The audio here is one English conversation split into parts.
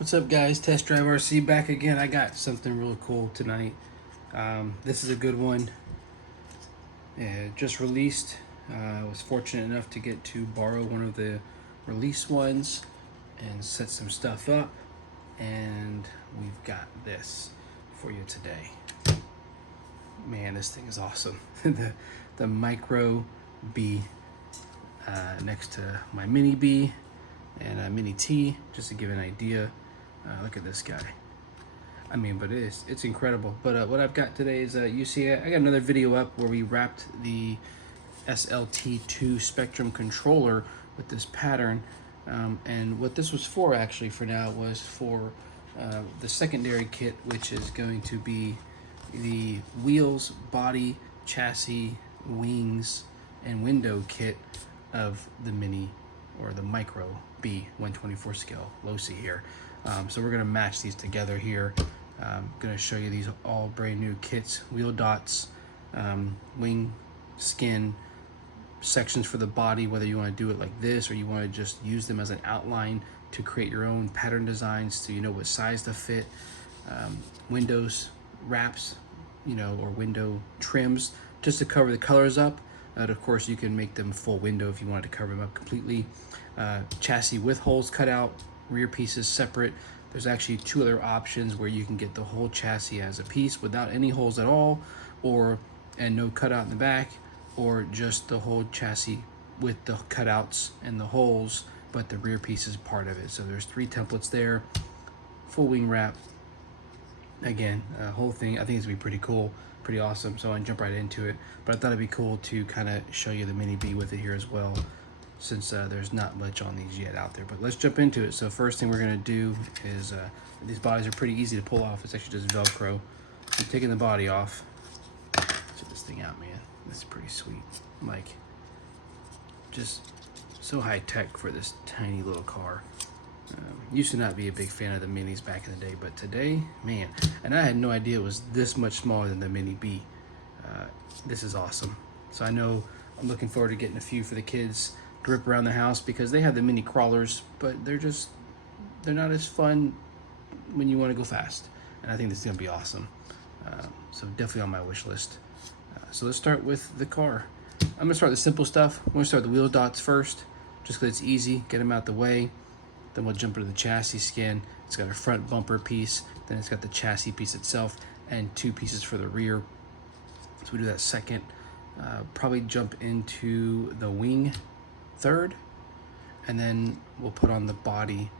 What's up, guys? Test Drive RC back again. I got something real cool tonight. This is a good one. Just released. I was fortunate enough to get to borrow one of the release ones and set some stuff up. And we've got this for you today. Man, this thing is awesome. the Micro-B next to my Mini B and a Mini T, just to give an idea. Look at this guy. I mean, but it's incredible. But what I've got today is you see I got another video up where we wrapped the SLT2 Spektrum controller with this pattern, and what this was for actually for now was for the secondary kit, which is going to be the wheels, body, chassis, wings, and window kit of the Mini or the Micro-B 124 scale Losi here. So we're gonna match these together here. I'm gonna show you these all brand new kits, wheel dots, wing, skin, sections for the body, whether you wanna do it like this or you wanna just use them as an outline to create your own pattern designs so you know what size to fit, windows, wraps, or window trims just to cover the colors up. And of course you can make them full window if you wanted to cover them up completely. Chassis with holes cut out, rear pieces separate. There's actually two other options where you can get the whole chassis as a piece without any holes at all, and no cutout in the back, or just the whole chassis with the cutouts and the holes, but the rear piece is part of it. So there's three templates there, full wing wrap. Again, whole thing, I think it's gonna be pretty cool, pretty awesome. So I'm gonna jump right into it. But I thought it'd be cool to kind of show you the Mini B with it here as well, since there's not much on these yet out there. But let's jump into it. So first thing we're gonna do is, these bodies are pretty easy to pull off. It's actually just Velcro. I'm taking the body off. Check this thing out, man. This is pretty sweet. Like, just so high tech for this tiny little car. Used to not be a big fan of the Minis back in the day, but today, man, and I had no idea it was this much smaller than the Mini B. This is awesome. So I know I'm looking forward to getting a few for the kids to rip around the house, because they have the mini crawlers, but they're not as fun when you want to go fast. And I think this is gonna be awesome. So definitely on my wish list. So let's start with the car. I'm gonna start with the simple stuff. I'm gonna start with the wheel dots first, just because it's easy, get them out the way. Then we'll jump into the chassis skin. It's got a front bumper piece, then it's got the chassis piece itself, and two pieces for the rear. So we do that second. Probably jump into the wing third, and then we'll put on the body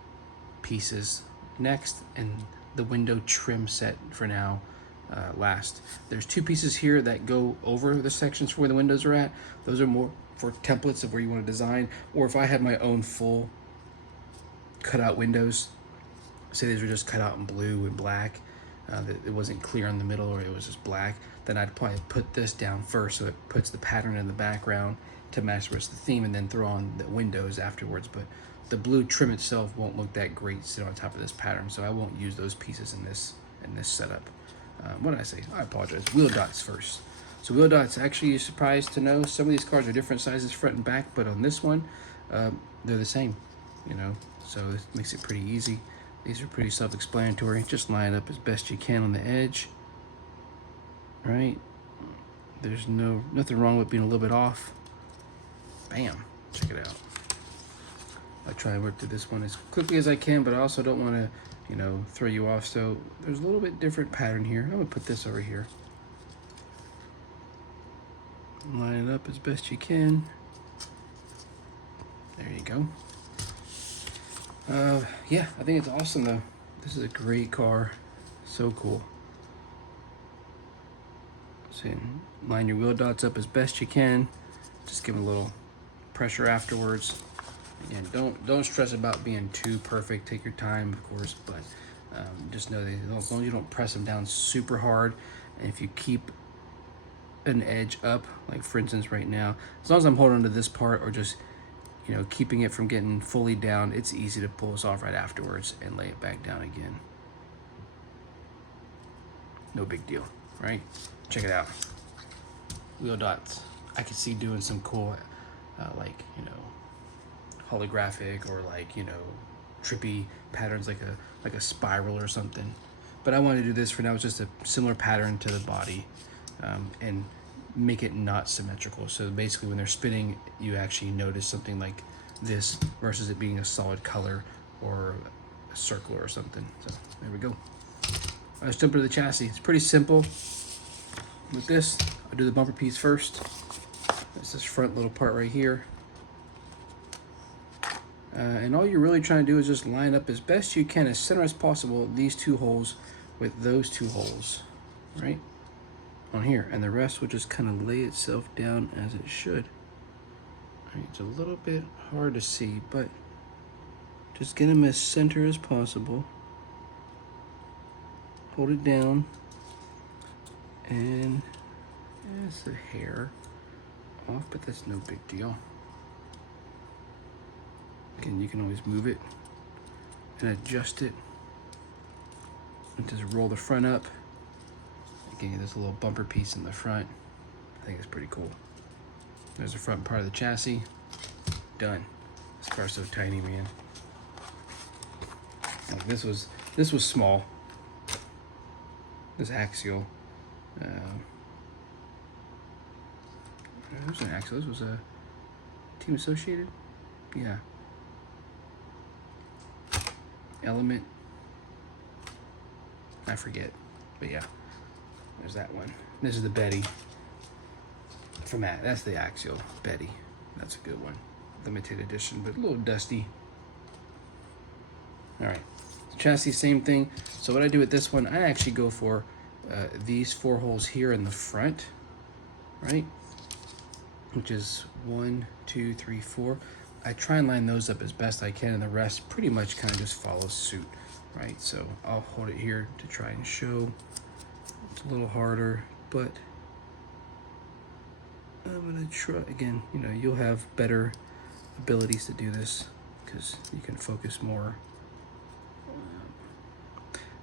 pieces next, and the window trim set for now last. There's two pieces here that go over the sections for where the windows are at. Those are more for templates of where you want to design, or if I had my own full cutout windows, say these were just cut out in blue and black, that it wasn't clear in the middle or it was just black, then I'd probably put this down first so it puts the pattern in the background to match the rest of the theme, and then throw on the windows afterwards. But the blue trim itself won't look that great sitting on top of this pattern, so I won't use those pieces in this setup. What did I say? I apologize. Wheel dots first. So wheel dots, actually, you're surprised to know some of these cars are different sizes front and back, but on this one they're the same, so this makes it pretty easy. These are pretty self-explanatory. Just line it up as best you can on the edge, right? There's nothing wrong with being a little bit off. Bam, check it out. I try to work through this one as quickly as I can, but I also don't want to, throw you off. So there's a little bit different pattern here. I'm gonna put this over here. Line it up as best you can. There you go. Yeah, I think it's awesome though. This is a great car, so cool. So line your wheel dots up as best you can. Just give them a little pressure afterwards. Again, don't stress about being too perfect. Take your time, of course, but just know that as long as you don't press them down super hard, and if you keep an edge up, like for instance right now, as long as I'm holding on to this part or just keeping it from getting fully down, it's easy to pull this off right afterwards and lay it back down again. No big deal, right? Check it out. Wheel dots. I could see doing some cool, like, holographic or like, trippy patterns like a spiral or something. But I want to do this for now. It's just a similar pattern to the body, and make it not symmetrical. So basically when they're spinning, you actually notice something like this versus it being a solid color or a circle or something. So there we go. Let's jump into the chassis. It's pretty simple. With this, I'll do the bumper piece first. It's this front little part right here. And all you're really trying to do is just line up as best you can, as center as possible, these two holes with those two holes, right? On here. And the rest will just kind of lay itself down as it should. Right, it's a little bit hard to see, but just get them as center as possible. Hold it down. And there's the hair off, but that's no big deal. Again, you can always move it and adjust it. And just roll the front up. Again, there's a little bumper piece in the front. I think it's pretty cool. There's the front part of the chassis. Done. This car's so tiny, man. Like this was small. This axial. This was an axial. This was a Team Associated. Yeah. Element. I forget, but yeah. There's that one. This is the Betty. From that, that's the axial Betty. That's a good one. Limited edition, but a little dusty. All right, chassis, same thing. So what I do with this one, I actually go for these 4 holes here in the front, right? Which is 1, 2, 3, 4. I try and line those up as best I can, and the rest pretty much kind of just follows suit, right? So I'll hold it here to try and show. It's a little harder, but I'm gonna try again. You know, you'll have better abilities to do this because you can focus more.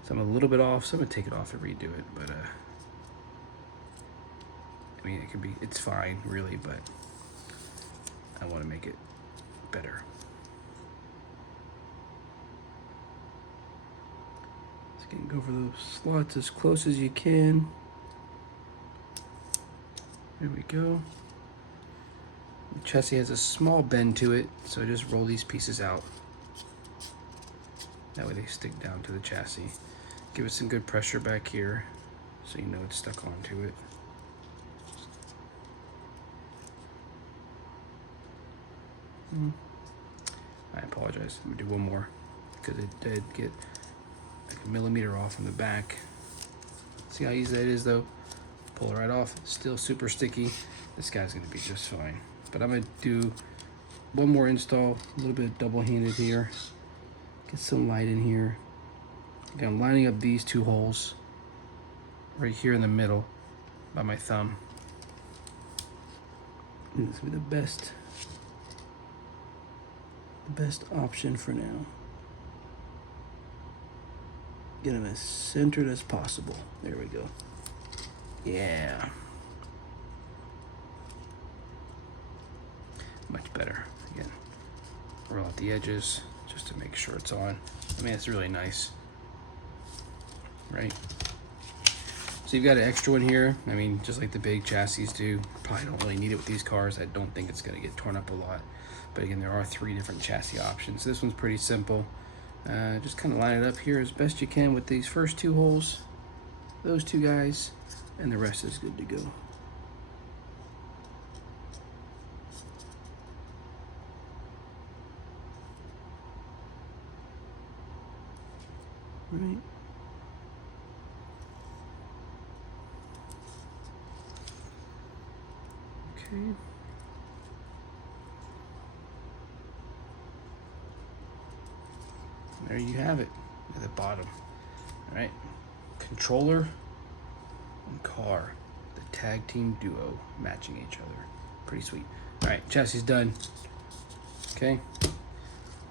So I'm a little bit off, so I'm gonna take it off and redo it. But I mean, it's fine, really, but I want to make it better. So you can go for those slots as close as you can. There we go. The chassis has a small bend to it, so just roll these pieces out. That way they stick down to the chassis. Give it some good pressure back here so you know it's stuck onto it. I apologize. I'm gonna do one more because it did get like a millimeter off in the back. See how easy that is though? Pull it right off. It's still super sticky. This guy's gonna be just fine. But I'm gonna do one more install, a little bit double-handed here. Get some light in here. Okay, I'm lining up these 2 holes right here in the middle by my thumb. And this will be the best option for now. Get them as centered as possible. There we go. Yeah. Much better. Again, roll out the edges just to make sure it's on. I mean, it's really nice, right? So you've got an extra one here. I mean, just like the big chassis do. Probably don't really need it with these cars. I don't think it's gonna get torn up a lot. But again, there are 3 different chassis options. This one's pretty simple. Just kind of line it up here as best you can with these first 2 holes, those 2 guys, and the rest is good to go. Right. Okay. There you have it at the bottom. All right. Controller and car. The tag team duo matching each other. Pretty sweet. All right, chassis done. Okay.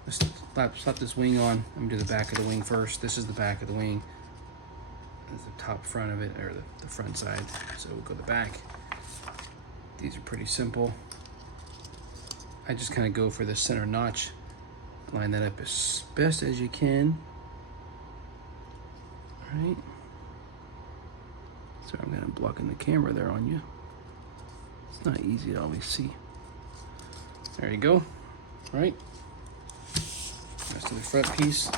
Let's slap this wing on. I'm gonna do the back of the wing first. This is the back of the wing. This is the top front of it, or the front side. So we'll go the back. These are pretty simple. I just kind of go for the center notch Line that up as best as you can. All right. So I'm gonna blocking the camera there on you. It's not easy to always see. There you go. All right. Rest of the front piece.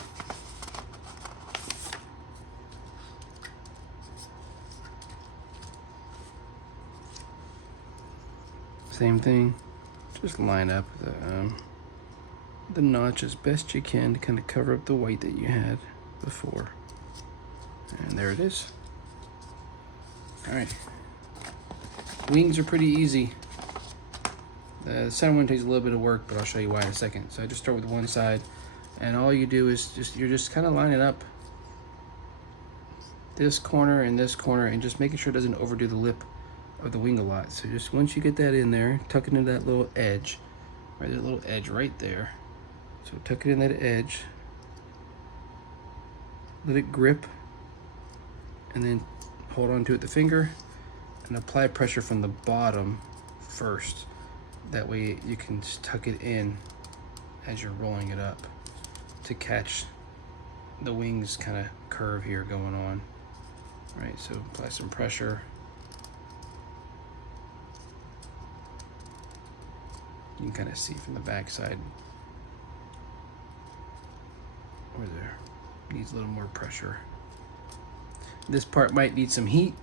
Same thing. Just line up the notch as best you can to kind of cover up the white that you had before. And there it is. All right. Wings are pretty easy. The center one takes a little bit of work, but I'll show you why in a second. So I just start with one side, and all you do is you're just kind of lining up this corner and this corner, and just making sure it doesn't overdo the lip of the wing a lot. So just once you get that in there, tuck it into that little edge, right, that little edge right there. So tuck it in that edge, let it grip, and then hold on to it with the finger, and apply pressure from the bottom first. That way you can just tuck it in as you're rolling it up to catch the wings kind of curve here going on. All right, so apply some pressure. You can kind of see from the back side where there needs a little more pressure. This part might need some heat.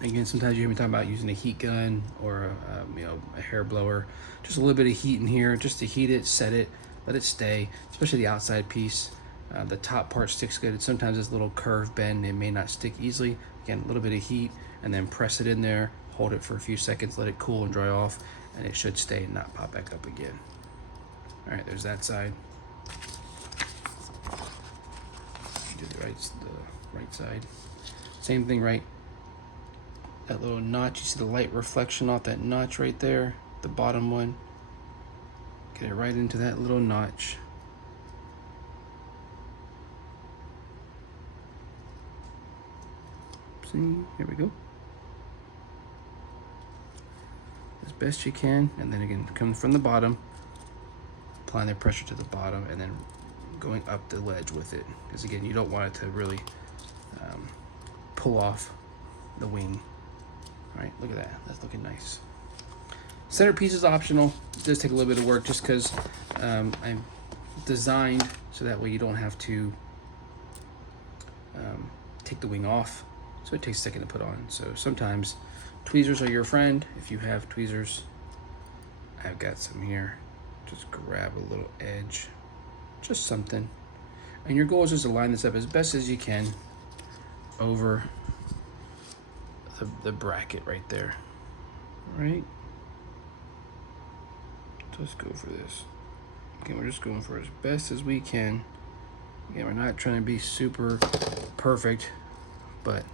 Again, sometimes you hear me talking about using a heat gun or a hair blower. Just a little bit of heat in here, just to heat it, set it, let it stay, especially the outside piece. The top part sticks good. Sometimes this little curve bend, it may not stick easily. Again, a little bit of heat, and then press it in there, hold it for a few seconds, let it cool and dry off, and it should stay and not pop back up again. All right, there's that side. Do the right side. Same thing, right? That little notch, you see the light reflection off that notch right there, the bottom one. Get it right into that little notch. See, here we go. As best you can, and then again, come from the bottom, applying the pressure to the bottom, and then going up the ledge with it. Because again, you don't want it to really pull off the wing. All right, look at that, that's looking nice. Centerpiece is optional. It does take a little bit of work just because I'm designed so that way you don't have to take the wing off. So it takes a second to put on. So sometimes tweezers are your friend. If you have tweezers, I've got some here. Just grab a little edge, just something. And your goal is just to line this up as best as you can over the bracket right there. All right. Let's go for this. Again, we're just going for as best as we can. Again, we're not trying to be super perfect, but,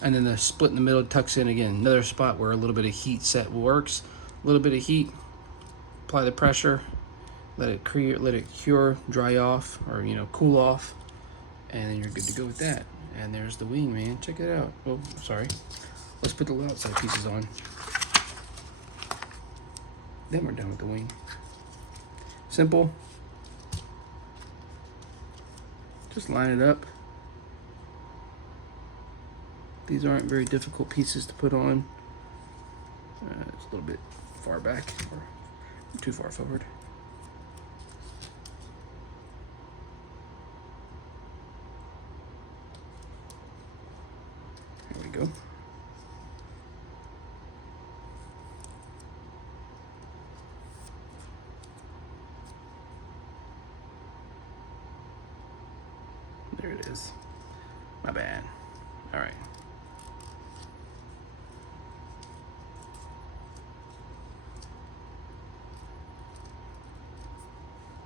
and then the split in the middle tucks in again. Another spot where a little bit of heat set works. A little bit of heat, apply the pressure, let it cure, dry off, or cool off, and then you're good to go with that. And there's the wing, man. Check it out. Oh, sorry. Let's put the outside pieces on. Then we're done with the wing. Simple. Just line it up. These aren't very difficult pieces to put on. It's a little bit far back, or too far forward. There we go. There it is. My bad. All right.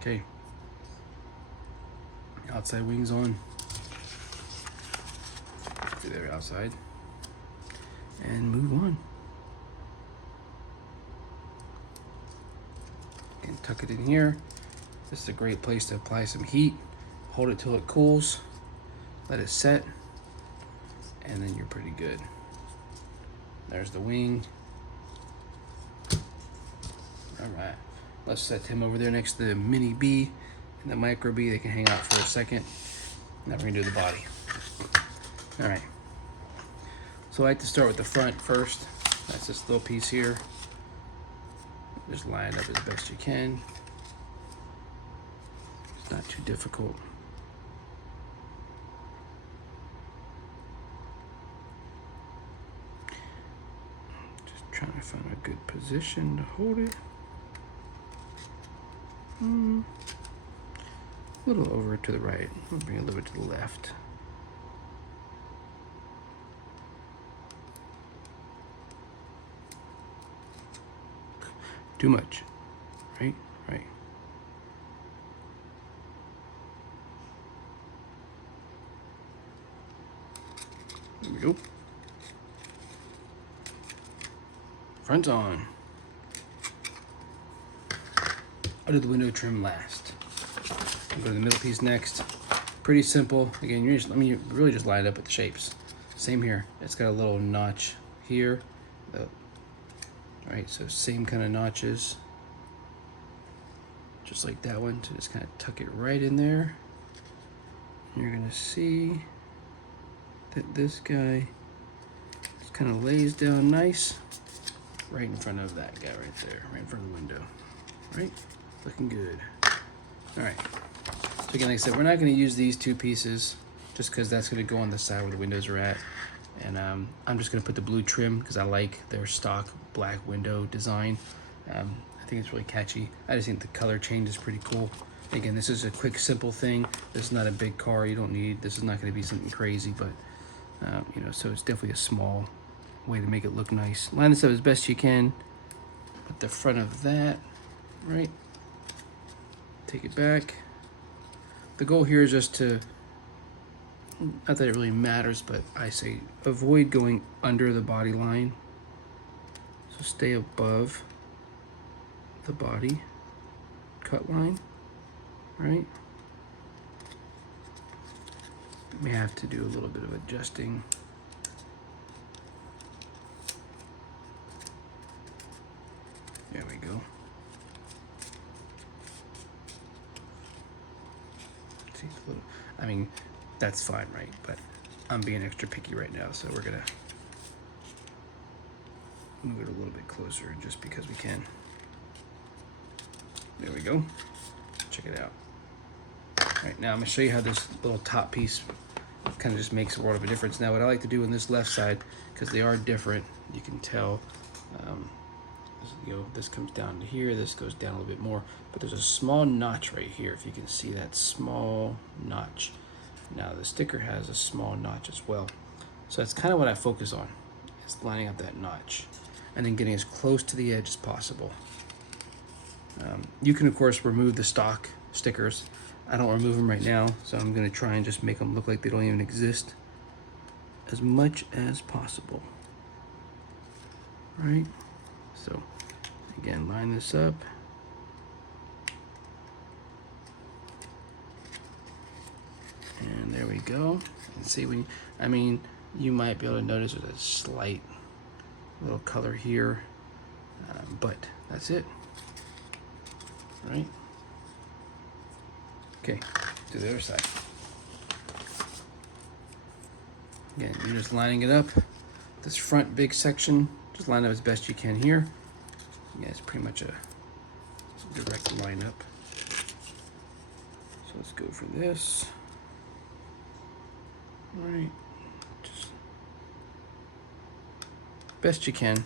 Okay. Outside wings on. Do their outside. And move on. Again, tuck it in here. This is a great place to apply some heat. Hold it till it cools, let it set, and then you're pretty good. There's the wing. All right, let's set him over there next to the Mini B. And the Micro-B, they can hang out for a second. Now we're gonna do the body. All right. So I like to start with the front first. That's this little piece here. Just line it up as best you can. It's not too difficult. Just trying to find a good position to hold it. A little over to the right. We'll bring it a little bit to the left. Too much. Right? Right. There we go. Front on. I'll do the window trim last. I'll go to the middle piece next. Pretty simple. Again, you really just line it up with the shapes. Same here. It's got a little notch here. Right, so same kind of notches. Just like that one. So just kind of tuck it right in there. You're gonna see that this guy just kind of lays down nice right in front of that guy right there, right in front of the window. Right? Looking good. All right. So again, like I said, we're not going to use these two pieces just because that's going to go on the side where the windows are at. And I'm just going to put the blue trim because I like their stock black window design. I think it's really catchy. I just think the color change is pretty cool. Again, this is a quick, simple thing. This is not a big car. You don't need, this is not going to be something crazy, but you know, so it's definitely a small way to make it look nice. Line this up as best you can. Put the front of that, right? Take it back. The goal here is just to, not that it really matters, but I say avoid going under the body line. So stay above the body cut line, right? May have to do a little bit of adjusting. There we go. See, it's a little, I mean, that's fine, right? But I'm being extra picky right now, so we're gonna move it a little bit closer just because we can. There we go. Check it out. All right, now I'm gonna show you how this little top piece kind of just makes a world of a difference. Now what I like to do on this left side, because they are different, you can tell, you know, this comes down to here, this goes down a little bit more, but there's a small notch right here, if you can see that small notch. Now the sticker has a small notch as well. So that's kind of what I focus on, is lining up that notch and then getting as close to the edge as possible. You can of course remove the stock stickers. I don't remove them right now, so I'm gonna try and just make them look like they don't even exist as much as possible. Right? So again, line this up. And there we go. And see, when, I mean, you might be able to notice there's a slight little color here, but that's it. Right? Okay, to the other side. Again, you're just lining it up. This front big section, just line up as best you can here. Yeah, it's pretty much a direct line up. So let's go for this. All right, just best you can.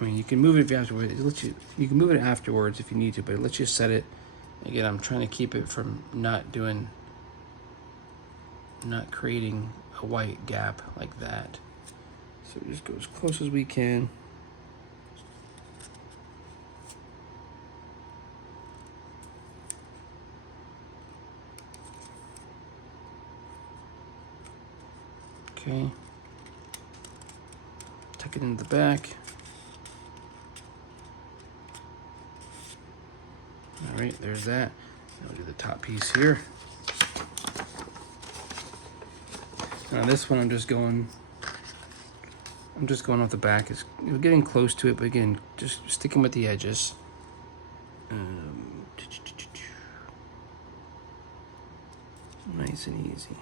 I mean, you can move it if you have to. It lets you. You can move it afterwards if you need to, but it lets you set it. Again, I'm trying to keep it from not creating a white gap like that. So we just go as close as we can. Okay. Tuck it into the back. All right, there's that. I'll do the top piece here. Now this one, I'm just going off the back. It's getting close to it, but again, just sticking with the edges. Nice and easy.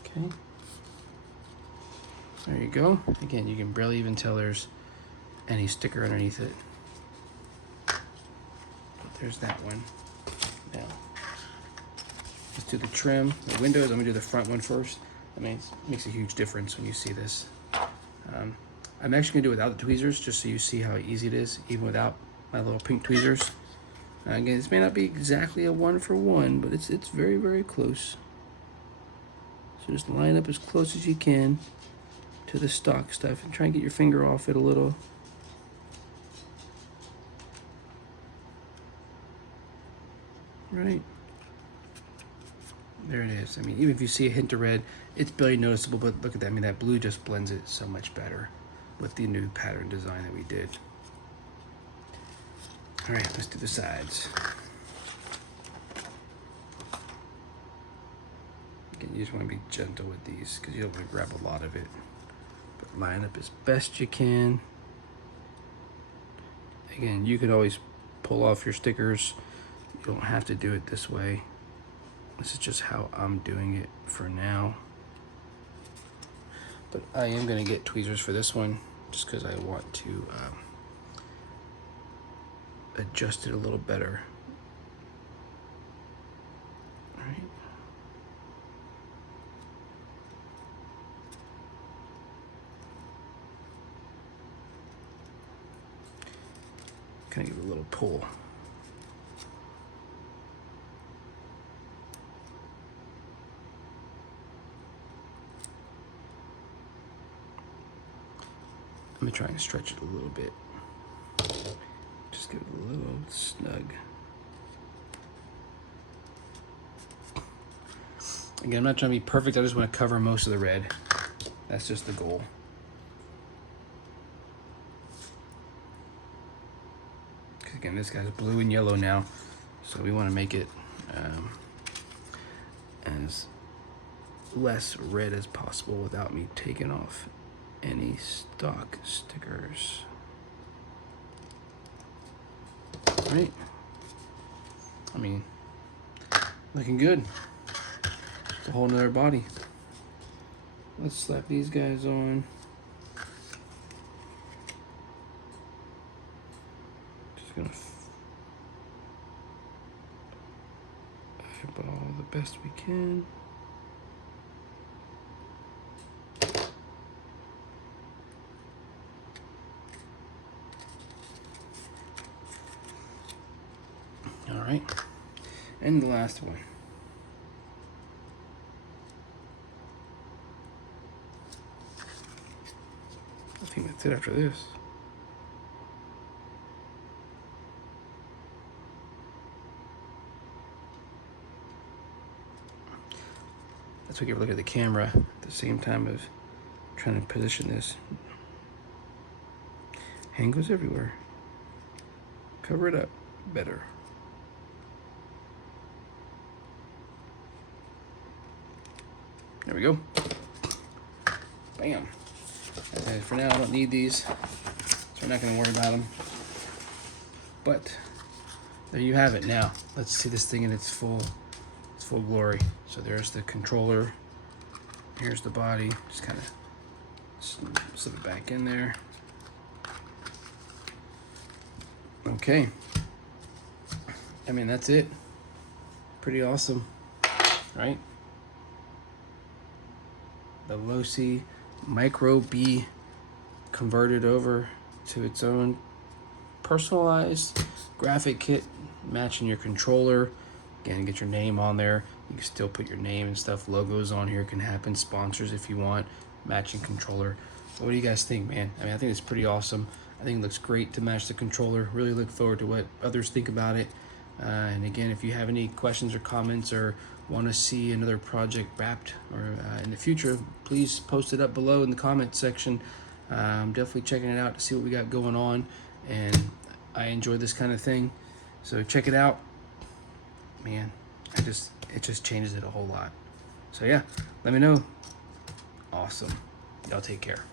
Okay. There you go. Again, you can barely even tell there's any sticker underneath it. But there's that one. Now, let's do the trim, the windows. I'm gonna do the front one first. I mean, it makes a huge difference when you see this. I'm actually gonna do it without the tweezers, just so you see how easy it is, even without my little pink tweezers. Again, this may not be exactly a 1-for-1, but it's very, very close. So just line up as close as you can to the stock stuff and try and get your finger off it a little. Right. There it is. I mean, even if you see a hint of red, it's barely noticeable, but look at that. I mean, that blue just blends it so much better with the new pattern design that we did. All right, let's do the sides. Again, you just want to be gentle with these because you don't want to grab a lot of it. But line up as best you can. Again, you can always pull off your stickers. You don't have to do it this way. This is just how I'm doing it for now. But I am going to get tweezers for this one just because I want to adjust it a little better. All right. Kind of give it a little pull. I'm gonna try and stretch it a little bit. Just give it a little snug. Again, I'm not trying to be perfect. I just want to cover most of the red. That's just the goal. Because again, this guy's blue and yellow now, so we want to make it as less red as possible without me taking off any stock stickers. Right? I mean, looking good. It's a whole nother body. Let's slap these guys on. Just gonna eyeball the best we can. All right, and the last one. I think that's it after this. Let's take a look at the camera at the same time of trying to position this. Hand goes everywhere. Cover it up better. There we go. Bam. Okay, for now, I don't need these, so I'm not going to worry about them. But there you have it. Now, let's see this thing in its full glory. So there's the controller. Here's the body. Just kind of slip it back in there. Okay. I mean, that's it. Pretty awesome, right? The Losi Micro-B converted over to its own personalized graphic kit, matching your controller. Again, get your name on there. You can still put your name and stuff. Logos on here can happen. Sponsors if you want. Matching controller. What do you guys think, man? I mean, I think it's pretty awesome. I think it looks great to match the controller. Really look forward to what others think about it. And again, if you have any questions or comments or want to see another project wrapped or in the future, please post it up below in the comment section. I'm definitely checking it out to see what we got going on, and I enjoy this kind of thing, so check it out, man. It just changes it a whole lot. So yeah, let me know. Awesome. Y'all take care.